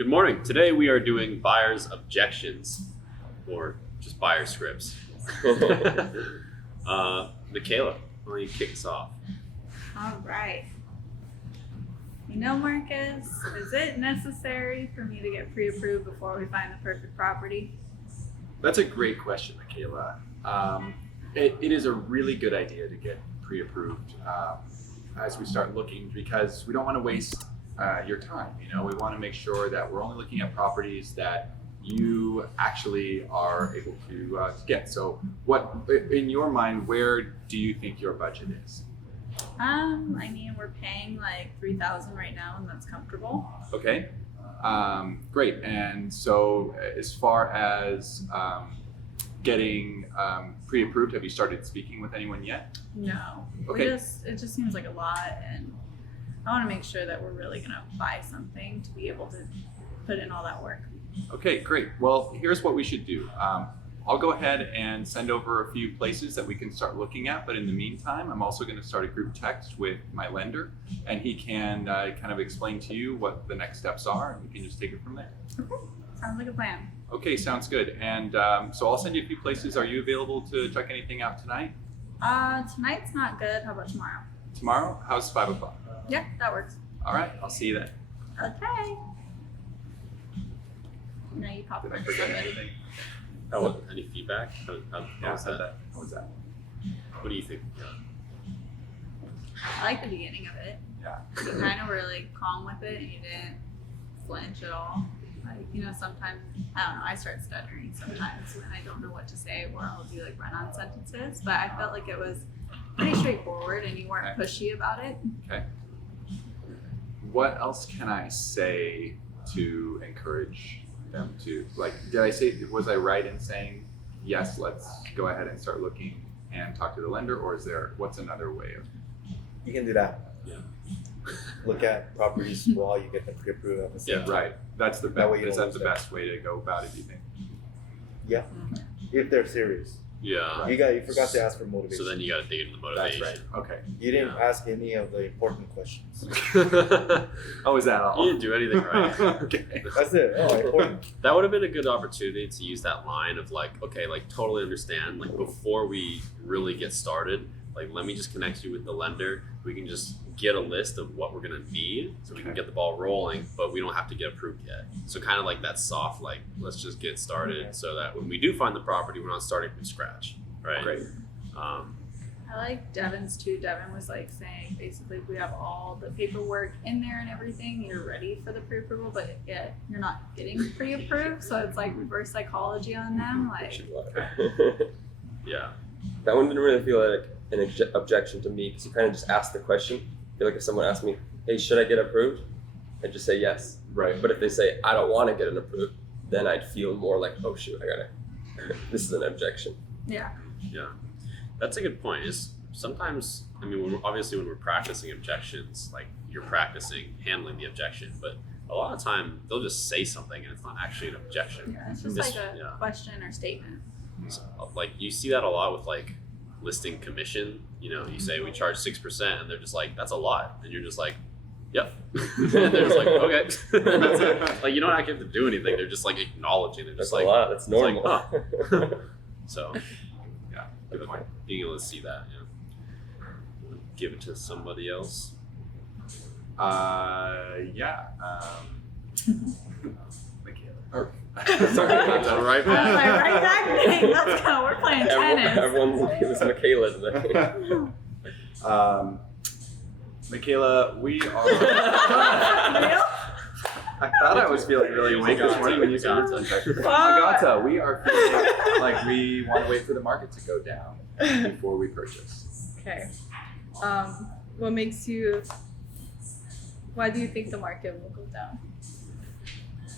Good morning. Today we are doing buyer's objections, or just buyer scripts. Michaela, why don't you kick us off? All right. Marcus, is it necessary for me to get pre-approved before we find the perfect property? That's a great question, Michaela. It is a really good idea to get pre-approved as we start looking, because we don't want to waste your time. We want to make sure that we're only looking at properties that you actually are able to get. So what, in your mind, where do you think your budget is? We're paying like $3,000 right now, and that's comfortable. Okay, great. And so as far as getting pre-approved, have you started speaking with anyone yet? No. Okay. It just seems like a lot, and I want to make sure that we're really gonna buy something to be able to put in all that work. Okay, great. Well, here's what we should do. I'll go ahead and send over a few places that we can start looking at, but in the meantime, I'm also going to start a group text with my lender, and he can kind of explain to you what the next steps are, and we can just take it from there. Okay. Sounds like a plan. Okay, sounds good. And so I'll send you a few places. Are you available to check anything out tonight? Tonight's not good. How about tomorrow? Tomorrow? How's 5 o'clock? Yeah, that works. All right, I'll see you then. Okay. No, you pop Did I it. forget anything? Any feedback? How was that? How was that? What do you think? I like the beginning of it. Yeah. You kind of were like calm with it, and you didn't flinch at all. Like, sometimes, I don't know, I start stuttering sometimes when I don't know what to say, or I'll do like run-on sentences, but I felt like it was pretty straightforward and you weren't pushy about it. Okay. What else can I say to encourage them to, was I right in saying, yes, let's go ahead and start looking and talk to the lender, or what's another way of? You can do that. Yeah. Look at properties while you get them pre-approved at the same time. Right. That's the That way you best. Is don't that the lose best way to go about it, do you think? Yeah. If they're serious. Yeah. You forgot to ask for motivation. So then you got to dig into the motivation. That's right. Okay. You didn't ask any of the important questions. Oh, is that all? You didn't do anything right. Okay. That's it. Oh, important. That would have been a good opportunity to use that line of totally understand, before we really get started, let me just connect you with the lender. We can just get a list of what we're gonna need so we can get the ball rolling, but we don't have to get approved yet. So kind of like that soft, let's just get started so that when we do find the property, we're not starting from scratch, right? Great. I like Devin's too. Devin was saying basically if we have all the paperwork in there and everything, you're ready for the pre-approval, but yet you're not getting pre-approved. So it's like reverse psychology on them. Yeah. That one didn't really feel like an objection to me, because you kind of just asked the question. I feel like if someone asked me, hey, should I get approved? I'd just say yes. Right. But if they say, I don't want to get an approved, then I'd feel more like, oh shoot, this is an objection. Yeah. Yeah. That's a good point. Is sometimes, when we're practicing objections, you're practicing handling the objection, but a lot of time they'll just say something and it's not actually an objection. Yeah, it's just like a question or statement. So, you see that a lot with listing commission. You say we charge 6%, and they're just like, that's a lot, and you're just like, yep. And they're just like, okay. And that's it. You don't actually have to do anything. They're just acknowledging. They're just That's a lot. That's normal. So Yeah. Good point. being able to see that, give it to somebody else. Yeah. Michaela. Sorry. All right, I was like, right back thing. Let's go. We're playing tennis. Everyone's it's Michaela today. Michaela, we are. Real? I thought I was feeling really awake this morning when you said Agata. Agata, we are feeling like we want to wait for the market to go down before we purchase. Okay. Why do you think the market will go down?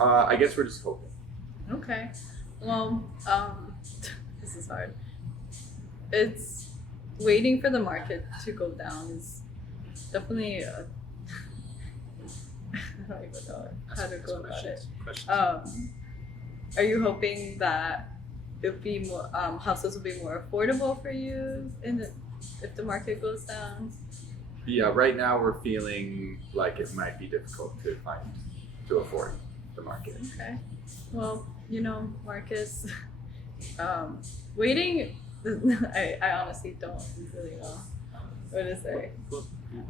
I guess we're just hoping. Okay. Well, this is hard. It's waiting for the market to go down is definitely I don't even know how to go about it. Questions. Are you hoping that it'll be more houses will be more affordable for you if the market goes down? Yeah, right now we're feeling like it might be difficult to afford. the market. Okay. Well, Marcus, waiting. I honestly don't really know what to say.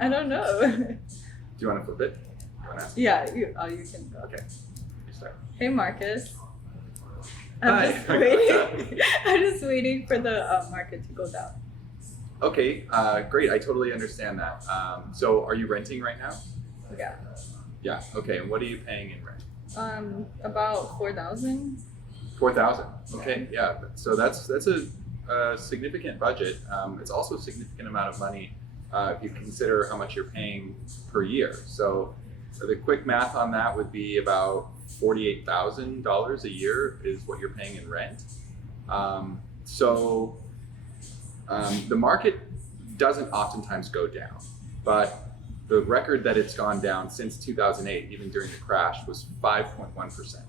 I don't know. Do you want to flip it? You want to ask? Yeah, you can go. Okay. You start. Hey, Marcus. Hi. I'm just waiting. I'm just waiting for the market to go down. Okay, great. I totally understand that. So are you renting right now? Yeah. Yeah. Okay. And what are you paying in rent? About 4,000. 4,000. Okay. Yeah. So that's a significant budget. It's also a significant amount of money if you consider how much you're paying per year. So the quick math on that would be about $48,000 a year is what you're paying in rent. The market doesn't oftentimes go down, but the record that it's gone down since 2008, even during the crash, was 5.1%.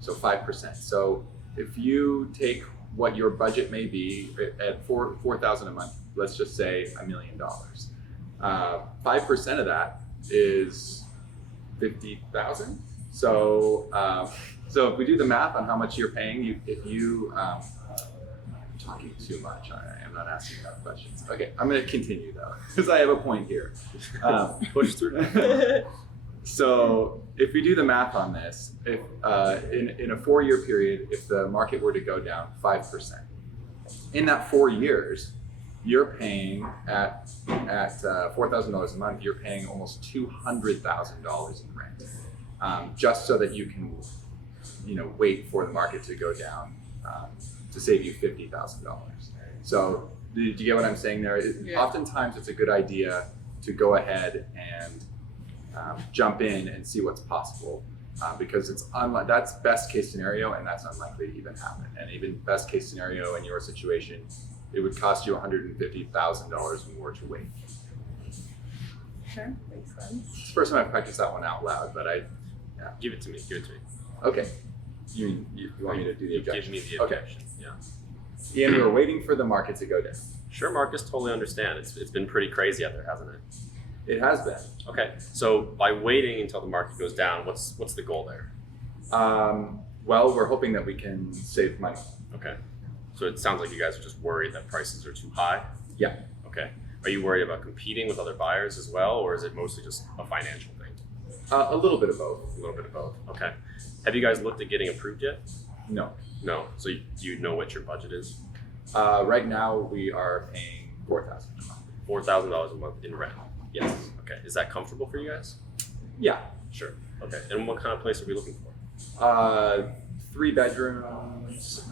So 5%. So if you take what your budget may be at $4,000 a month, let's just say $1 million. 5% of that is 50,000. So if we do the math on how much you're paying, I'm talking too much. I am not asking enough questions. Okay, I'm going to continue though, because I have a point here. Push through. So if we do the math on this, if in a 4-year period, if the market were to go down 5%, in that 4 years, you're paying at $4,000 a month, you're paying almost $200,000 in rent, just so that you can, wait for the market to go down to save you $50,000. So do you get what I'm saying there? Yeah. Oftentimes, it's a good idea to go ahead and jump in and see what's possible, because that's best case scenario, and that's unlikely to even happen. And even best case scenario in your situation, it would cost you $150,000 more to wait. Sure, makes sense. It's the first time I practiced that one out loud, but Give it to me. okay. You want me to do the Give objection? me the Okay. objection. Yeah. Ian, we're waiting for the market to go down. Sure, Marcus, totally understand. It's been pretty crazy out there, hasn't it? It has been. Okay, so by waiting until the market goes down, what's the goal there? Well, we're hoping that we can save money. Okay, so it sounds like you guys are just worried that prices are too high. Yeah. Okay, are you worried about competing with other buyers as well, or is it mostly just a financial thing? A little bit of both. A little bit of both. Okay, have you guys looked at getting approved yet? No. No. So you know what your budget is? Right now, we are paying $4,000 a month. $4,000 a month in rent. Yes. Okay. Is that comfortable for you guys? Yeah. Sure. Okay. And what kind of place are we looking for? 3 bedrooms,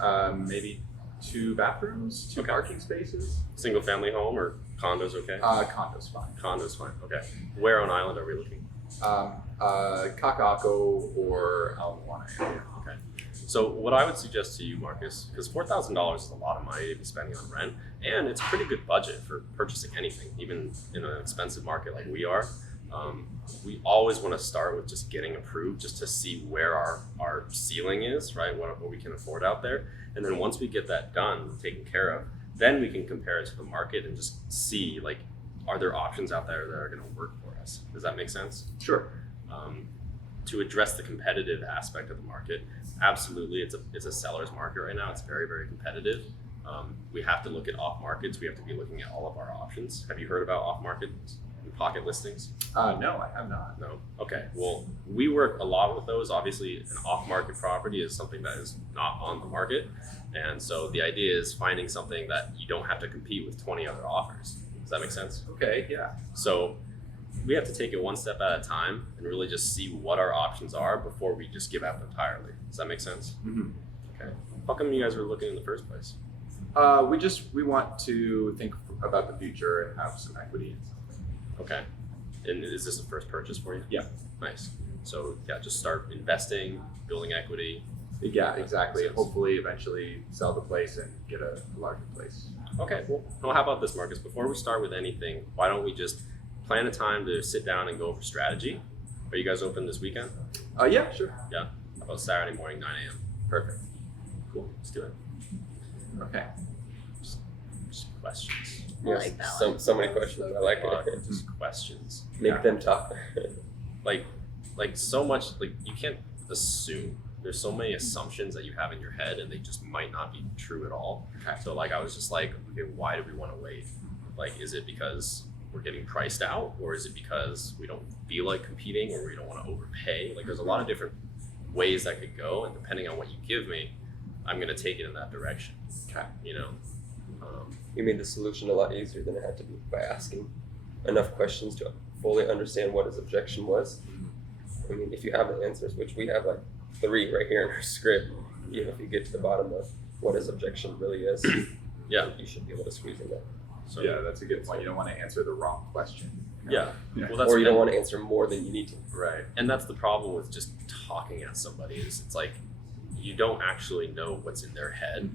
maybe 2 bathrooms, 2 Okay. parking spaces. Single family home or condos? Okay. Condos fine. Condos fine. Okay. Where on island are we looking? Kakako or Ala Moana area. Okay. So what I would suggest to you, Marcus, because $4,000 is a lot of money to be spending on rent, and it's a pretty good budget for purchasing anything, even in an expensive market like we are. We always want to start with just getting approved, just to see where our ceiling is, right? What we can afford out there, and then once we get that done, taken care of, then we can compare it to the market and just see, like, are there options out there that are going to work for us? Does that make sense? Sure. To address the competitive aspect of the market, absolutely, it's a seller's market right now. It's very, very competitive. We have to look at off markets. We have to be looking at all of our options. Have you heard about off market and pocket listings? No, I have not. No. Okay. Well, we work a lot with those. Obviously, an off market property is something that is not on the market, and so the idea is finding something that you don't have to compete with 20 other offers. Does that make sense? Okay, yeah. So we have to take it one step at a time and really just see what our options are before we just give up entirely. Does that make sense? Mm-hmm. Okay. How come you guys were looking in the first place? We want to think about the future and have some equity in something. Okay. And is this a first purchase for you? Yeah. Nice. So yeah, just start investing, building equity. Yeah, exactly. Makes sense. Hopefully, eventually sell the place and get a larger place. Okay. Well, how about this, Marcus? Before we start with anything, why don't we just plan a time to sit down and go over strategy? Are you guys open this weekend? Yeah, sure. Yeah. How about Saturday morning, 9 a.m.? Perfect. Cool. Let's do it. Okay. Just questions. I like that so, one. so many questions. I like it. Just questions. Make them talk. Like so much, like you can't assume. There's so many assumptions that you have in your head, and they just might not be true at all. Okay. So like I was just like, okay, why do we want to wait? Like, is it because we're getting priced out, or is it because we don't feel like competing, or we don't want to overpay? Like, there's a lot of different ways that could go, and depending on what you give me, I'm gonna take it in that direction. Okay. You know. You made the solution a lot easier than it had to be by asking enough questions to fully understand what his objection was. I mean, if you have the answers, which we have like 3 right here in our script, even if you get to the bottom of what his objection really is, Yeah. you should be able to squeeze in that. So Yeah, that's a good point. You don't want to answer the wrong question. yeah. Yeah. Well, that's Or you don't want to answer more than you need to. Right. And that's the problem with just talking at somebody is it's like you don't actually know what's in their head.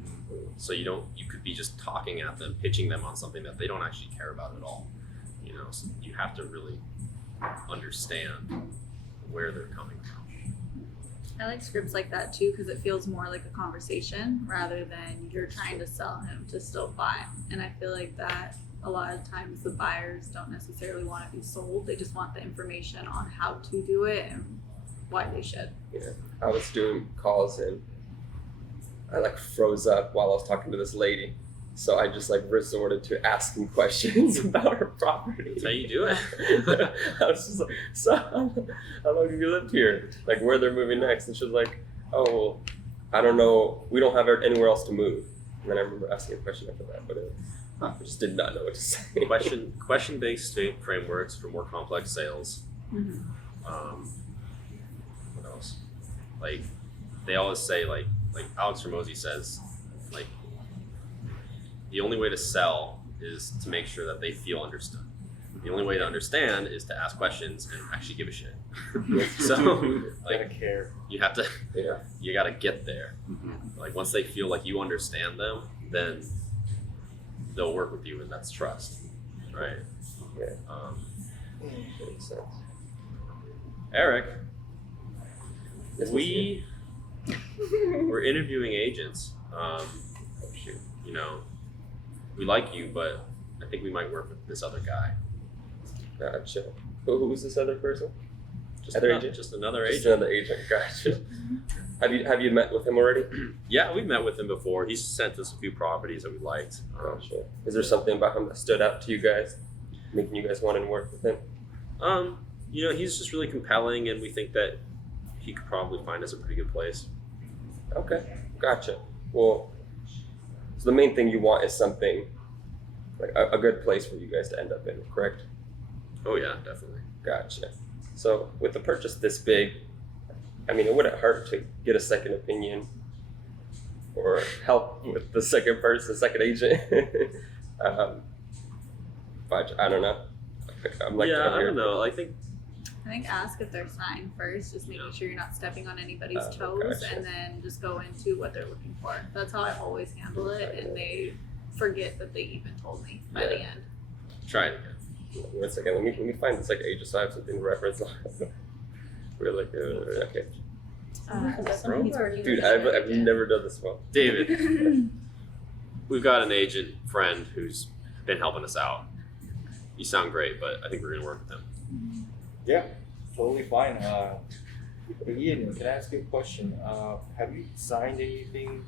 So you could be just talking at them, pitching them on something that they don't actually care about at all. You know, so you have to really understand where they're coming from. I like scripts like that too because it feels more like a conversation rather than you're trying to sell him to still buy. And I feel like that a lot of times the buyers don't necessarily want to be sold. They just want the information on how to do it and why they should. Yeah, I was doing calls and I like froze up while I was talking to this lady. So I just like resorted to asking questions about her property. That's how you do it. I was just like, so how long have you lived here? Like where they're moving next? And she was like, oh, well, I don't know. We don't have anywhere else to move. And then I remember asking a question after that, but I just did not know what to say. Question-based frameworks for more complex sales. What else? Like they always say like Alex Ramosi says, like the only way to sell is to make sure that they feel understood. The only way to understand is to ask questions and actually give a shit. So like Gotta care. you have to Yeah. you got to get there. Mm-hmm. Like once they feel like you understand them, then they'll work with you, and that's trust, right? Yeah. That Makes sense. Eric, Yes, we're interviewing agents. shoot. You know, we like you, but I think we might work with this other guy. Gotcha. Who's this other person? Just Other another, agent? just another Just agent. another agent. Gotcha. Have you met with him already? Yeah, we've met with him before. He's sent us a few properties that we liked. Gotcha. Is there something about him that stood out to you guys, making you guys want to work with him? You know, he's just really compelling, and we think that he could probably find us a pretty good place. Okay. Gotcha. Well, so the main thing you want is something like a good place for you guys to end up in, correct? Oh yeah, definitely. Gotcha. So with a purchase this big, I mean, it wouldn't hurt to get a second opinion or help with the second person, second agent. But I don't know. I'm like, yeah, I'm I here. don't know. I think I think ask if they're signed first, just making Yeah. sure you're not stepping on anybody's Oh, toes, gotcha. and then just go into what they're looking for. That's how I've always handled it, and they forget that they even told me by the end. try it again. 1 second. Let me find the second agent so I have something to reference on. We're like, okay. He's working Dude, with I've never done this well. David, we've got an agent friend who's been helping us out. You sound great, but I think we're gonna work with him. Yeah, totally fine. But Ian, can I ask you a question? Have you signed anything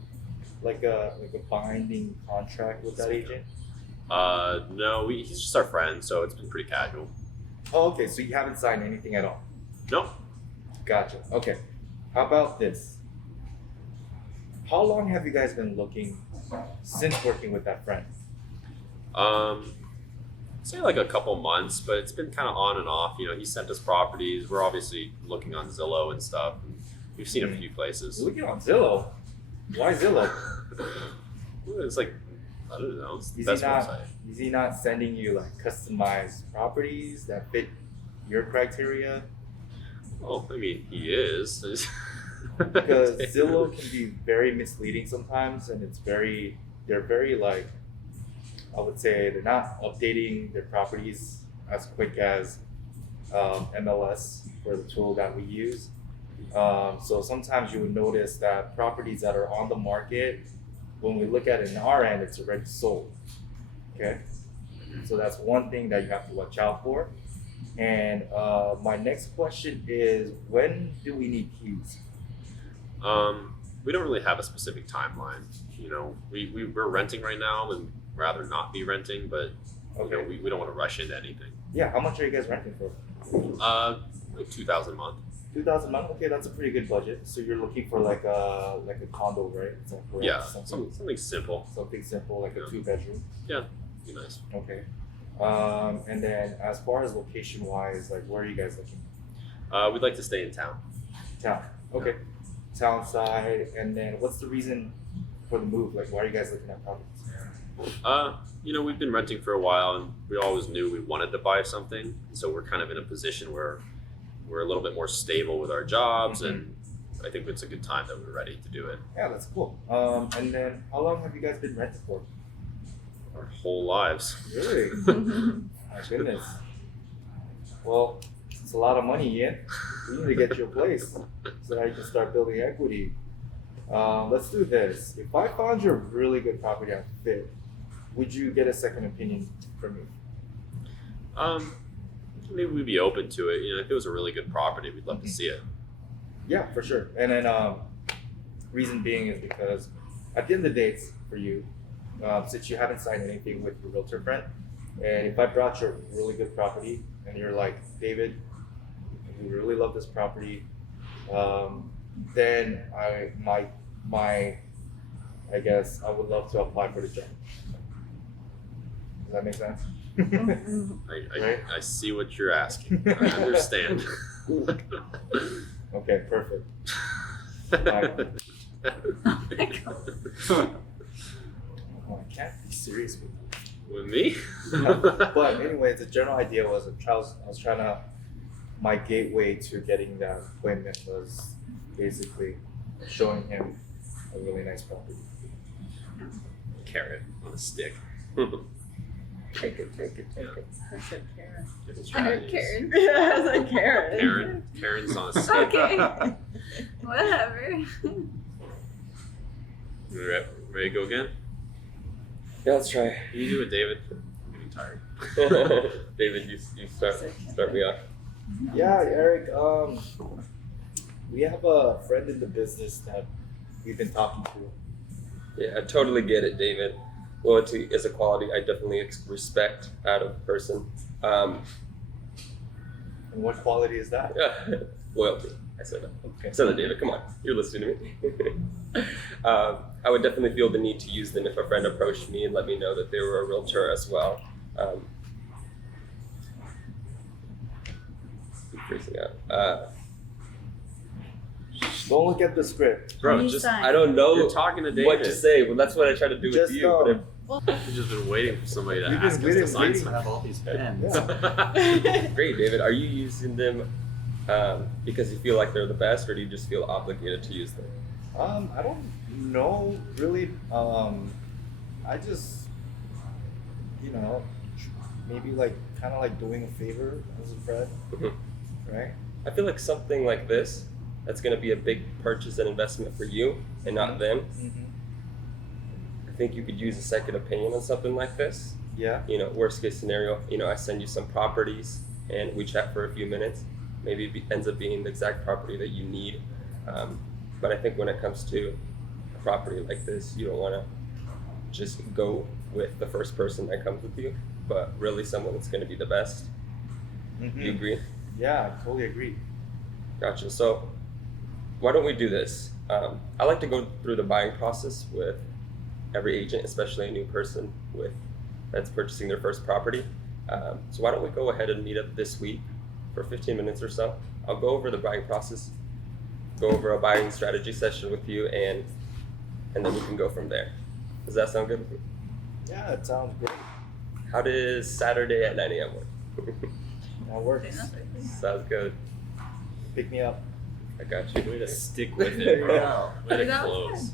like a binding contract with that agent? No, he's just our friend, so it's been pretty casual. Oh, okay. So you haven't signed anything at all. No, Gotcha. Okay. How about this? How long have you guys been looking since working with that friend? say like a couple months, but it's been kind of on and off. You know, he sent us properties. We're obviously looking on Zillow and stuff. And we've seen a few places. Looking on Zillow. Why Zillow? It's like, I don't know, it's the Is best he not? website. Is he not sending you like customized properties that fit your criteria? Well, I mean, he is. Because Zillow can be very misleading sometimes, and they're very like, I would say they're not updating their properties as quick as MLS for the tool that we use. So sometimes you would notice that properties that are on the market, when we look at it in our end, it's already sold. Okay, so that's one thing that you have to watch out for. And my next question is, when do we need keys? We don't really have a specific timeline. You know, we're renting right now and rather not be renting, but you know, we don't want to rush into anything. Yeah, how much are you guys renting for? Like 2,000 a month. 2,000 a month. Okay, that's a pretty good budget. So you're looking for like a condo, right? Is that correct? Yeah, Something something simple. simple, like Yeah. a 2-bedroom. Be nice. Okay. And then as far as location wise, like where are you guys looking? We'd like to stay in town. Town. Okay. Town side. And then what's the reason for the move? Like why are you guys looking at properties? You know, we've been renting for a while, and we always knew we wanted to buy something. So we're kind of in a position where we're a little bit more stable with our jobs, and I think it's a good time that we're ready to do it. Yeah, that's cool. And then how long have you guys been renting for? Our whole lives. Really? My goodness. Well, it's a lot of money, Ian. We need to get you a place so that you can start building equity. Let's do this. If I found you a really good property on Fit, would you get a second opinion from me? Maybe we'd be open to it. You know, if it was a really good property, we'd love to see it. Yeah, for sure. And then reason being is because at the end of the day, it's for you. Since you haven't signed anything with your realtor friend, and if I brought you a really good property and you're like, David, we really love this property, then I guess I would love to apply for the job. Does that make sense? Right? I see what you're asking. I understand. Okay, perfect. Oh, I can't be serious with you. With me? But anyways, the general idea was I was trying to, my gateway to getting that appointment was basically showing him a really nice property. Carrot on a stick. Take it. I said Karen. Just I try heard these. Karen. Yeah, I said Karen. Karen's on a stick. Okay. Whatever. Ready to go again? Yeah, let's try. You do it, David. I'm getting tired. David, you start me off. Yeah, Eric. We have a friend in the business that we've been talking to. Yeah, I totally get it, David. Loyalty is a quality I definitely respect out of a person. And what quality is that? Loyalty. I said that. Okay. I said that, David. Come on, you're listening to me. I would definitely feel the need to use them if a friend approached me and let me know that they were a realtor as well. I'm freezing out. Don't look at the script. Bro, Please just sign. I don't know You're talking to David. what to say. Well, that's what I try to do with Just you. But if, You've just been waiting for somebody to You've ask been us to waiting, sign waiting. something. all these pens. Yeah. great, David. Are you using them because you feel like they're the best, or do you just feel obligated to use them? I don't know really. I just, maybe like kind of like doing a favor as a friend, right? I feel like something like this, that's going to be a big purchase and investment for you and not them. Mm-hmm. I think you could use a second opinion on something like this. Yeah. Worst case scenario, I send you some properties and we chat for a few minutes. Maybe it ends up being the exact property that you need. But I think when it comes to a property like this, you don't want to just go with the first person that comes with you, but really someone that's going to be the best. Mm-hmm. You agree? Yeah, I totally agree. Gotcha. So why don't we do this? I like to go through the buying process with every agent, especially a new person that's purchasing their first property. So why don't we go ahead and meet up this week for 15 minutes or so? I'll go over the buying process, go over a buying strategy session with you, and then we can go from there. Does that sound good with you? Yeah, it sounds great. How does Saturday at 9 a.m. work? That works. Sounds good. Pick me up. I got you. Way to stick with it, bro. Yeah. Way to That was close. good.